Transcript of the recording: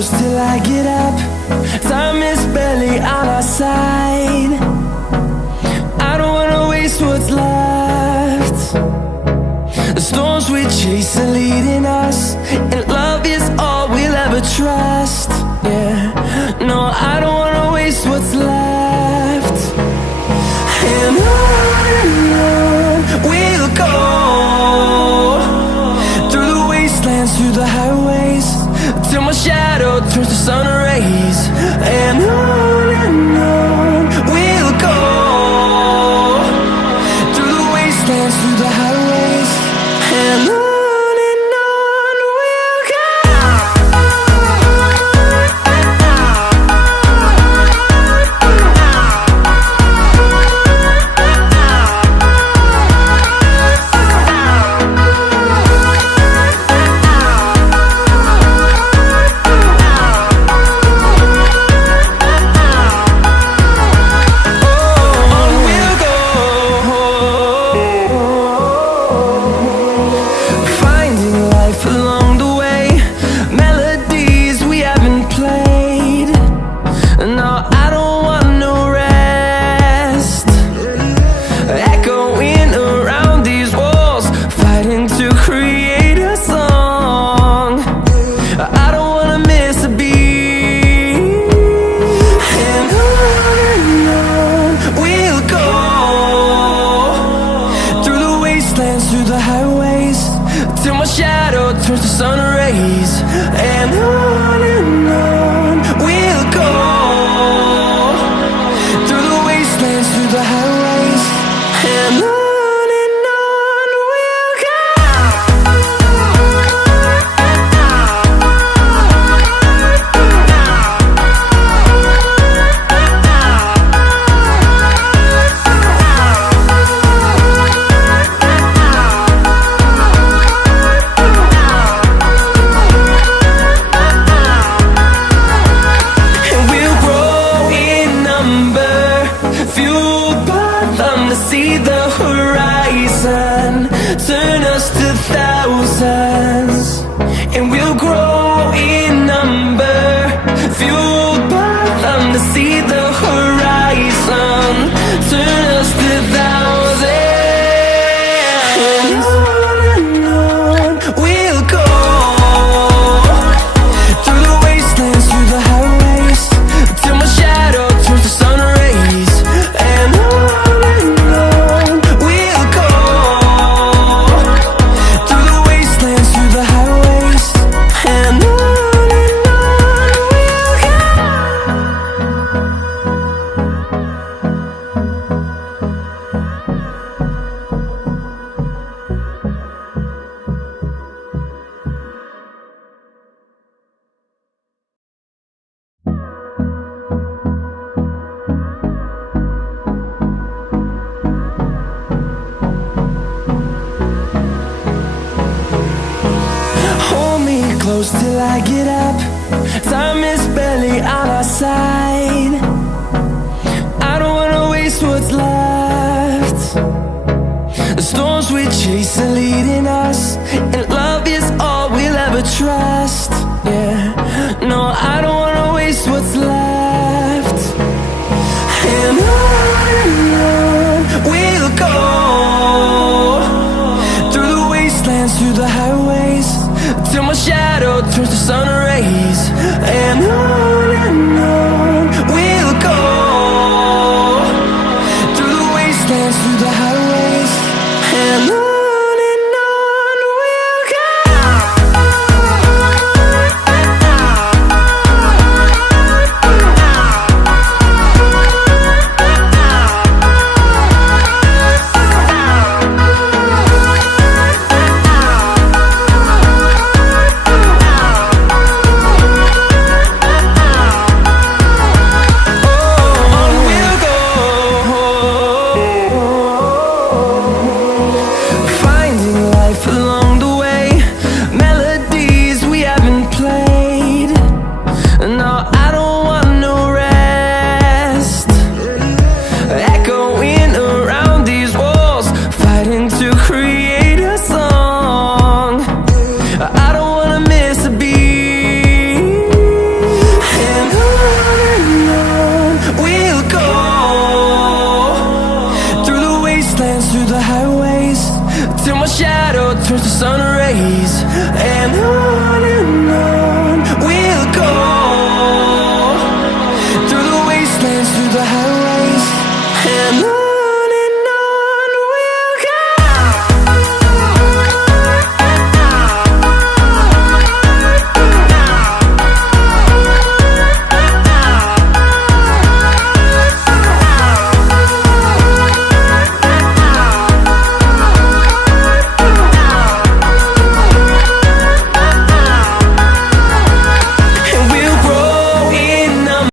close till I get up. Time is barely on our side. I don't wanna waste what's left. The storms we chase are leading us, and love is all we'll ever trust. Yeah, no, I don't wanna waste what's left. And on we'll go, through the wastelands, through the highways, till my shadow turns to sun rays. And on we'll go, through the wastelands, through the highways, and on we'll go. Through the highways, till my shadow turns to sun rays. And on we'll go, through the wastelands, through the highways, and on we'll go. See the horizon, turn us to thousands, and we'll grow in number, fueled by them. To see the horizon, turn us to thousands, and on we'll go, through the wastelands, through the highways, till my shadow turns to sun rays. And close till I get up. Time is barely on our side. I don't wanna waste what's left. The storms we chase are leading us, and love is all we'll ever trust. Yeah, no, I don't wanna waste what's left. And on we'll go, through the wastelands, through the highways, till my shadow turns to sun rays. And on we'll go, through the wastelands, through the highways, and on we'll go. through the highways, till my shadow turns to sun rays. And on